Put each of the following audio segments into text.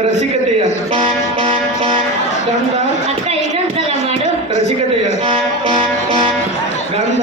ರಸಿಕತೆಯ ಗಂಧ. ಅಕ್ಕ ಮಾಡು. ರಸಿಕತೆಯ ಗಂಧ.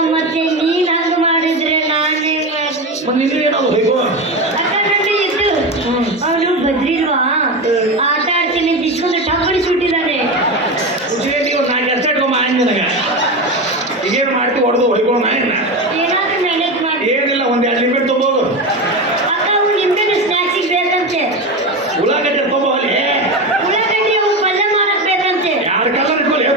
ಮತ್ತೆ ನೀನಾದ್ರು ಮಾಡಿದ್ರೆ ನಾನೇ ಮತ್ತೆ ನಿನ್ನೆ ಹೇಳೋದು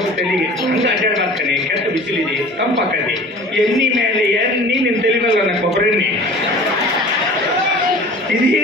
ಆಗೋದು ತಲೆಗೆ ಹಂಗೆ ಅಡ್ಡಾಡ್ಬಾರ್ತಾನೆ ಕೆಟ್ಟ ಬಿಸಿಲಿದೆ ತಂಪಾಕದೆ ಎಣ್ಣೆ ಮೇಲೆ ಎಣ್ಣೆ ನಿನ್ನ ತಲೆ ಮೇಲೆ ನನ್ನ ಕೊಬ್ಬರೆಣ್ಣೆ ಇದೇ